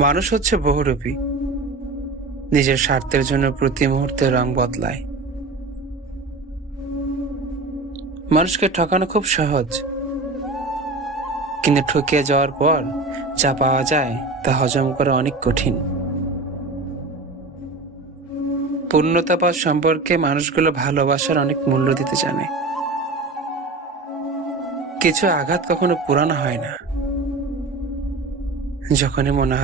মানুষ হচ্ছে বহুরূপী, নিজের স্বার্থের জন্য প্রতি মুহূর্তে রং বদলায়। মানুষকে ঠকানো খুব সহজ, কিন্তু ঠকিয়ে যাওয়ার পর যা পাওয়া যায় তা হজম করা অনেক কঠিন। পূর্ণতা পাওয়ার সম্পর্কে মানুষগুলো ভালোবাসার অনেক মূল্য দিতে জানে। কিছু আঘাত কখনো পুরানো হয় না। যখনই মনে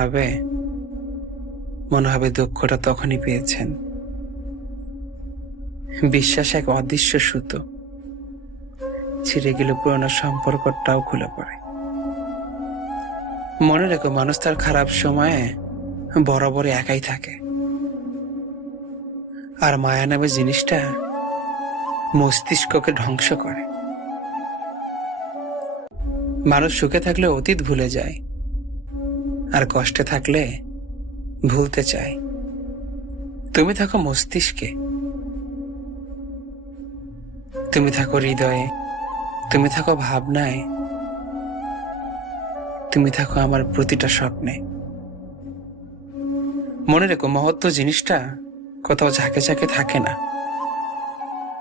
হবে দুঃখটা তখনই পেয়েছেন। বিশ্বাস এক অদৃশ্য সুতো, ছিঁড়ে গেলে পুরোনো সম্পর্কটাও খুলে পড়ে। মনে রেখো, মানুষ তার খারাপ সময়ে বরাবর একাই থাকে, আর মায়া নামে জিনিসটা মস্তিষ্ককে ধ্বংস করে। মানুষ সুখে থাকলে অতীত ভুলে যায়, আর কষ্টে থাকলে ভুলতে চায়। তুমি থাকো মস্তিষ্কে, তুমি থাকো হৃদয়ে, তুমি থাকো ভাবনায়, তুমি থাকো আমার প্রতিটা স্বপ্নে। মনে রেখো, মহত্ব জিনিসটা কোথাও ঝাঁকে ঝাঁকে থাকে না,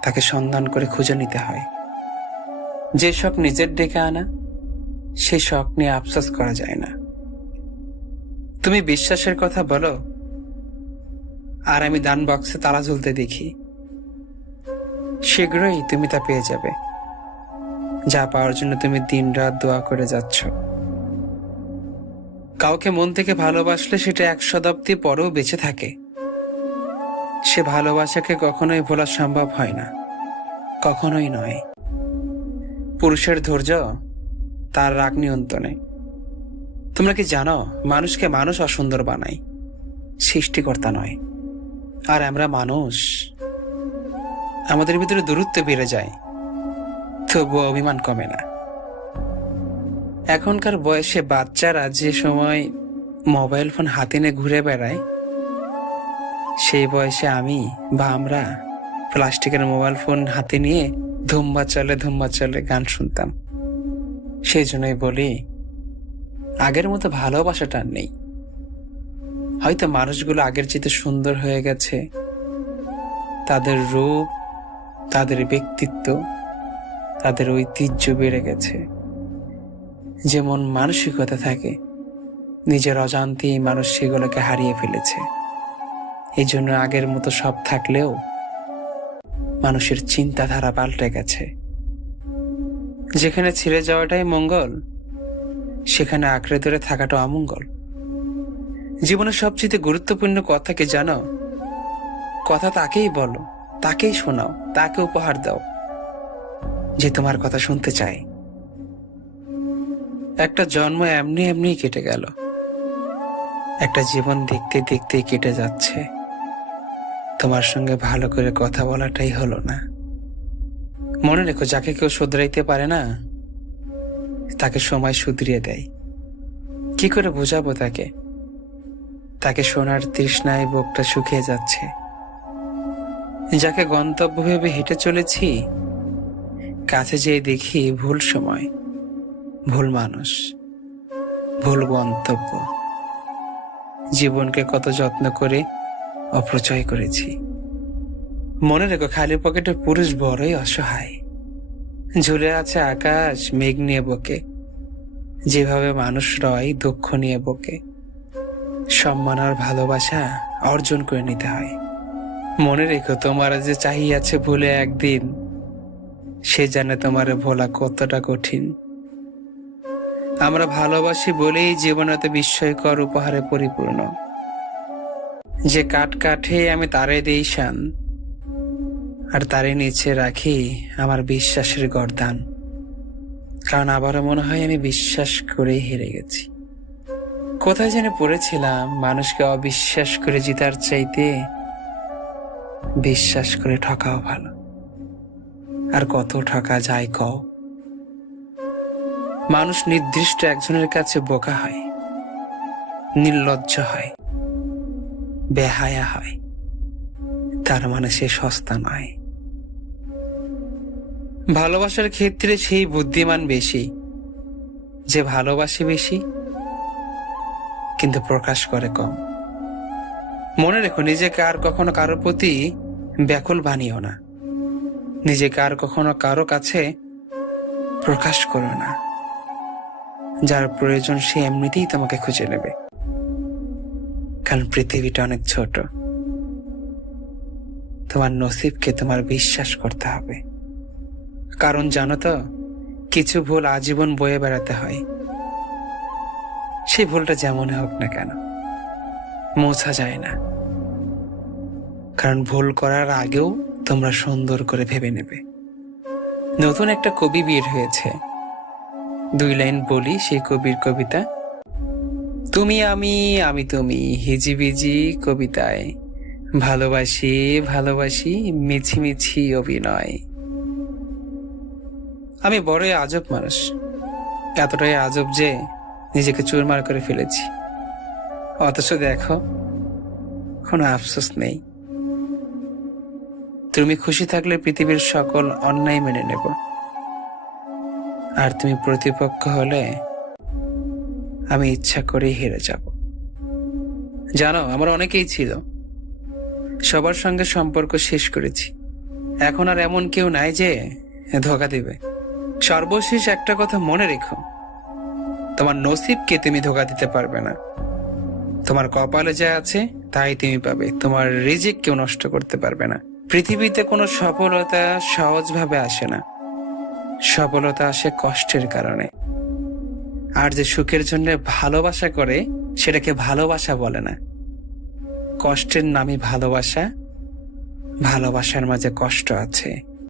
তাকে সন্ধান করে খুঁজে নিতে হয়। যে শখ নিজের ডেকে আনা, সেই শখ নিয়ে আফসোস করা যায় না। তুমি বিশ্বাসের কথা বলো, আর আমি দান বক্সে তালা ঝুলতে দেখি। শীঘ্রই তুমি তা পেয়ে যাবে, যা পাওয়ার জন্য তুমি দিন রাত দোয়া করে যাচ্ছ। কাউকে মন থেকে ভালোবাসলে সেটা 1 শতাব্দী পরেও বেঁচে থাকে। সে ভালোবাসাকে কখনোই ভোলা সম্ভব হয় না, কখনোই নয়। পুরুষের ধৈর্য তার রাগ নিয়ন্ত্রণে। তোমরা কি জানো, মানুষকে মানুষ অসুন্দর বানায়, সৃষ্টিকর্তা নয়। আর আমরা মানুষ, আমাদের ভিতরে দূরত্ব বেড়ে যায়, তবুও অভিমান কমে না। এখনকার বয়সে বাচ্চারা যে সময় মোবাইল ফোন হাতে নিয়ে ঘুরে বেড়ায়, সেই বয়সে আমি বা আমরা প্লাস্টিকের মোবাইল ফোন হাতে নিয়ে ধুম্বা চলে গান শুনতাম। সেই জন্যই বলি, আগের মতো ভালোবাসাটা আর নেই। হয়তো মানুষগুলো আগের চেয়ে সুন্দর হয়ে গেছে, তাদের রূপ, তাদের ব্যক্তিত্ব, তাদের ঐতিহ্য বেড়ে গেছে। যেমন মানসিকতা থাকে, নিজের অজান্তেই মানুষ সেগুলোকে হারিয়ে ফেলেছে। এই জন্য আগের মতো সব থাকলেও মানুষের চিন্তাধারা পাল্টে গেছে। যেখানে ছেড়ে যাওয়াটাই মঙ্গল, সেখানে আঁকড়ে ধরে থাকাটা অমঙ্গল। জীবনের সবচেয়ে গুরুত্বপূর্ণ কথা কি জানো? কথা তাকেই বলো, তাকেই শোনাও, তাকে উপহার দাও যে তোমার কথা শুনতে চায়। একটা জন্ম এমনি এমনি কেটে গেল, একটা জীবন দেখতে দেখতে কেটে যাচ্ছে। তোমার সঙ্গে ভালো করে কথা বলাটাই হলো না। মনে রেখো, যাকে কেউ শুধরাইতে পারে না, তাকে সময় শুধরিয়ে দেয়। কি করে বোঝাবো তাকে? তাকে শোনার তৃষ্ণায় বুকটা শুকিয়ে যাচ্ছে। যাকে গন্তব্য ভেবে হেঁটে চলেছি, কাছে যেয়ে দেখি ভুল সময়, ভুল মানুষ, ভুল গন্তব্য। জীবনকে কত যত্ন করে অপচয় করেছি। মনে রেখো, খালি পকেটে পুরুষ বড়ই অসহায়। ঝুলে আছে আকাশ মেঘ নিয়ে বুকে, যেভাবে মানুষ রয় দুঃখ নিয়ে বুকে। সম্মান আর ভালোবাসা অর্জন করে নিতে হয়। মনে রেখো, তোমার যে চাহিয়াছে ভুলে একদিন, সে জানে তোমারে ভোলা কতটা কঠিন। আমরা ভালোবাসি বলেই জীবন এত বিস্ময়কর উপহারে পরিপূর্ণ। যে কাঠ কাঠে আমি তারে দেই শান, আর তারে নিচে রাখি আমার বিশ্বাসের গরদান। কারণ আবারও মনে হয় আমি বিশ্বাস করেই হেরে গেছি। কোথায় যেন পড়েছিলাম, মানুষকে অবিশ্বাস করে জিতার চাইতে বিশ্বাস করে ঠকাও ভালো। আর কত ঠকা যায় কও? মানুষ নির্দিষ্ট একজনের কাছে বোকা হয়, নির্লজ্জ হয়, বেহায়া হয়। তার মানে সে সস্তা নয়। ভালোবাসার ক্ষেত্রে সেই বুদ্ধিমান বেশি, যে ভালোবাসে বেশি, কিন্তু প্রকাশ করে কম। মনে রেখো, নিজেকে আর কখনো কারোর প্রতি ব্যাকুল বানিও না। নিজেকে আর কখনো কারো কাছে প্রকাশ করো না। যার প্রয়োজন সে এমনিতেই তোমাকে খুঁজে নেবে। কারণ পৃথিবীটা অনেক ছোট। তোমার নসিবকে তোমার বিশ্বাস করতে হবে। কারণ জানো তো, কিছু ভুল আজীবন বয়ে বেড়াতে হয়। সেই ভুলটা যেমন হোক না কেন, মোছা যায় না। কারণ ভুল করার আগেও তোমরা সুন্দর করে ভেবে নেবে। নতুন একটা কবি বের হয়েছে, 2 লাইন বলি সেই কবির কবিতা। তুমি আমি, আমি তুমি, হিজিবিজি কবিতায়, ভালোবাসি ভালোবাসি মিছিমিছি অভিনয়। আমি বড়ই আজব মানুষ, এতটাই আজব যে নিজেকে চুরমার করে ফেলেছি। অথচ দেখো, কোনো আফসোস নেই। তুমি খুশি থাকলে পৃথিবীর সকল অন্যায় মেনে নেব, আর তুমি প্রতিপক্ষ হলে আমি ইচ্ছা করেই হেরে যাব। জানো, আমার অনেকেই ছিল, সবার সঙ্গে সম্পর্ক শেষ করেছি। এখন আর এমন কেউ নাই যে ধোঁকা দিবে। সর্বশেষ একটা কথা মনে রেখো, তোমার নসিবকে তুমি ধোঁকা দিতে পারবে না। তোমার কপালে যা আছে তাই তুমি পাবে। তোমার রিজিক কেউ নষ্ট করতে পারবে না। পৃথিবীতে কোনো সফলতা সহজভাবে আসে না। সফলতা আসে কষ্টের কারণে। আর যে সুখের জন্য ভালোবাসা করে সেটাকে ভালোবাসা বলে না। কষ্টের নামই ভালোবাসা। ভালোবাসার মাঝে কষ্ট আছে।